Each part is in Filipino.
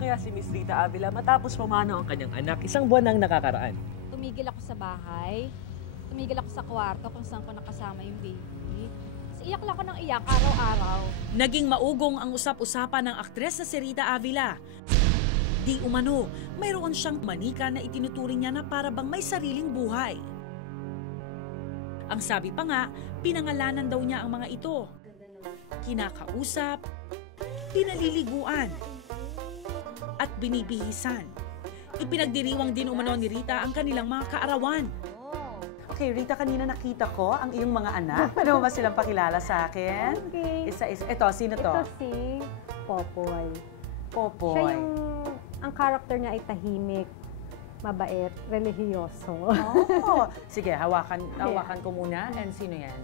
kaya si Miss Rita Avila matapos pumanaw ang kanyang anak 1 buwan nang nakakaraan? Tumigil ako sa bahay, tumigil ako sa kwarto kung saan ko nakasama yung baby. Kasi iyak lang ako ng iyak araw-araw. Naging maugong ang usap-usapan ng aktres na si Rita Avila. Di umano, mayroon siyang manika na itinuturing niya na para bang may sariling buhay. Ang sabi pa nga, pinangalanan daw niya ang mga ito. Kinakausap, pinaliliguan, at binibihisan. Ipinagdiriwang din umano ni Rita ang kanilang mga kaarawan. Okay, Rita, kanina nakita ko ang iyong mga anak. Pwede mo ba silang pakilala sa akin? Okay. Isa-isa. Ito, sino to? Ito si Popoy. Popoy. Siya ang character niya ay tahimik, mabait, relihiyoso. Oh, sige, hawakan ko muna. And sino yan?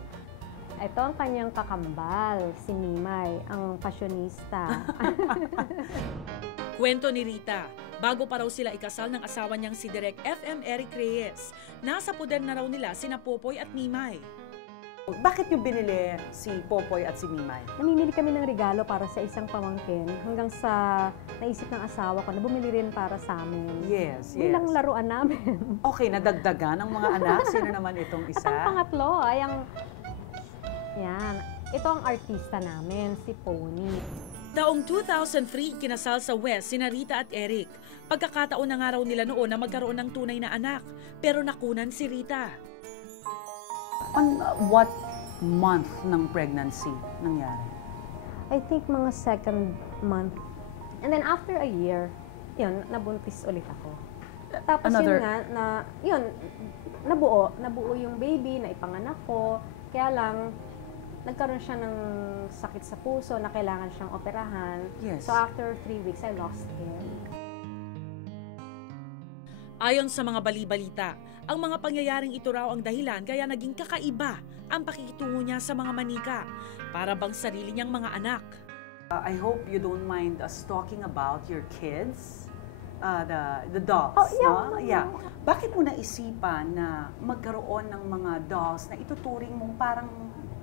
Ito ang kanyang kakambal, si Mimay, ang pasyonista. Kwento ni Rita, bago pa raw sila ikasal ng asawa niyang si Direk FM Eric Reyes, nasa poder na raw nila sina Popoy at Mimay. Bakit niyo binili si Popoy at si Mimay? Namimili kami ng regalo para sa isang pamangkin hanggang sa naisip ng asawa ko na bumili rin para sa amin. Yes. Bilang laruan namin. Okay, nadagdagan ang mga anak. Sino naman itong isa? At ang pangatlo ay yan. Ito ang artista namin, si Pony. Taong 2003, kinasal sa West sina Rita at Eric. Pagkakataon na nga raw nila noon na magkaroon ng tunay na anak, pero nakunan si Rita. On what month ng pregnancy nangyari? I think mga 2nd month. And then after a year, yun, nabuntis ulit ako. Tapos yun nga, nabuo yung baby, naipanganak ko. Kaya lang, nagkaroon siya ng sakit sa puso na kailangan siyang operahan. Yes. So after 3 weeks, I lost him. Ayon sa mga bali-balita, ang mga pangyayaring ito raw ang dahilan kaya naging kakaiba ang pakikitungo niya sa mga manika, para bang sarili niyang mga anak. I hope you don't mind us talking about your kids, the dolls, Oh, yeah, no? Yeah. Bakit mo naisipan na magkaroon ng mga dolls na ituturing mong parang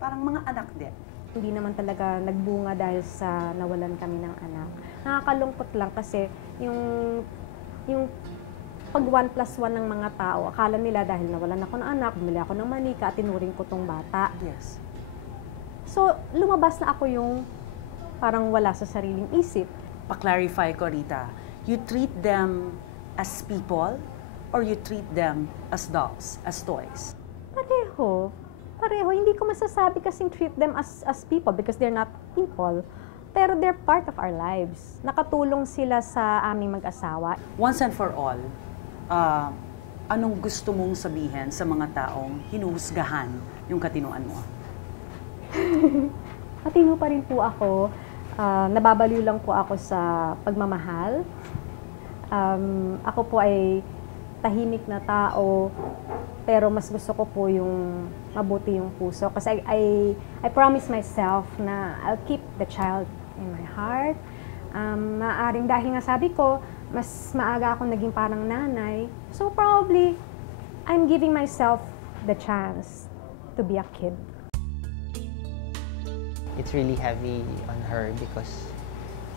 mga anak din? Hindi naman talaga nagbunga dahil sa nawalan kami ng anak. Nakakalungkot lang kasi yung pag 1+1 ng mga tao, akala nila dahil nawalan ako ng anak, bumili ako ng manika at tinuring ko tong bata. Yes. So, lumabas na ako yung parang wala sa sariling isip. Pa-clarify ko, Rita, you treat them as people or you treat them as dolls, as toys? Pareho. Hindi ko masasabi kasing treat them as people because they're not people. Pero they're part of our lives. Nakatulong sila sa aming mag-asawa. Once and for all, anong gusto mong sabihin sa mga taong hinuhusgahan yung katinuan mo? Matino pa rin po ako. Nababaliw lang po ako sa pagmamahal. Ako po ay tahimik na tao, pero mas gusto ko po yung mabuti yung puso. Kasi I promise myself na I'll keep the child in my heart. Maaring dahil nga sabi ko, mas maaga ako naging parang nanay. So probably, I'm giving myself the chance to be a kid. It's really heavy on her because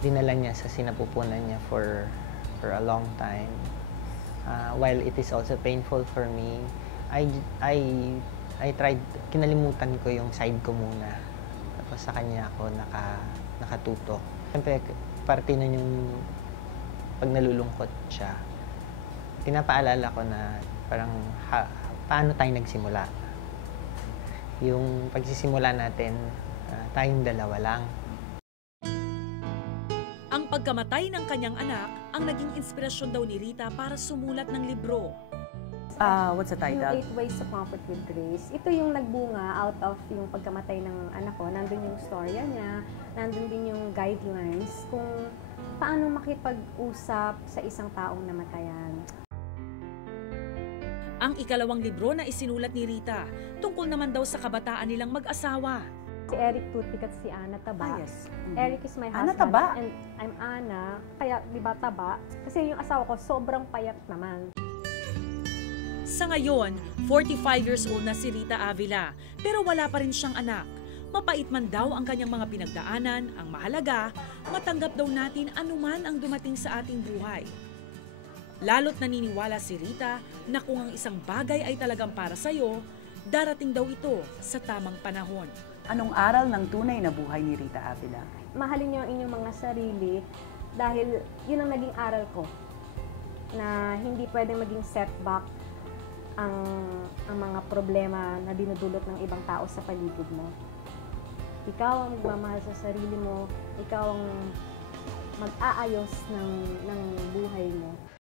dinala niya sa sinapupunan niya for a long time. While it is also painful for me, I tried, kinalimutan ko yung side ko muna. Tapos sa kanya ako nakatutok. Siyempre, parte na yung pag nalulungkot siya, pinapaalala ko na parang paano tayo nagsimula. Yung pagsisimula natin, tayong dalawa lang. Ang pagkamatay ng kanyang anak ang naging inspirasyon daw ni Rita para sumulat ng libro. What's the title? Yung 8 Ways to Comfort with Grace. Ito yung nagbunga out of yung pagkamatay ng anak ko. Nandun yung storya niya, nandun din yung guidelines kung paano makipag-usap sa isang taong namatayan. Ang ikalawang libro na isinulat ni Rita, tungkol naman daw sa kabataan nilang mag-asawa. Si Eric Toothpick at si Ana Taba. Yes. Eric is my Ana husband Taba? and I'm Ana. Kaya, di ba Taba? Kasi yung asawa ko sobrang payat naman. Sa ngayon, 45 years old na si Rita Avila, pero wala pa rin siyang anak. Mapait man daw ang kanyang mga pinagdaanan, ang mahalaga, matanggap daw natin anuman ang dumating sa ating buhay. Lalo't naniniwala si Rita na kung ang isang bagay ay talagang para sa'yo, darating daw ito sa tamang panahon. Anong aral ng tunay na buhay ni Rita Avila? Mahalin niyo ang inyong mga sarili dahil yun ang naging aral ko. Na hindi pwedeng maging setback ang mga problema na dinudulot ng ibang tao sa paligid mo. Ikaw ang magmamahal sa sarili mo, ikaw ang mag-aayos ng buhay mo.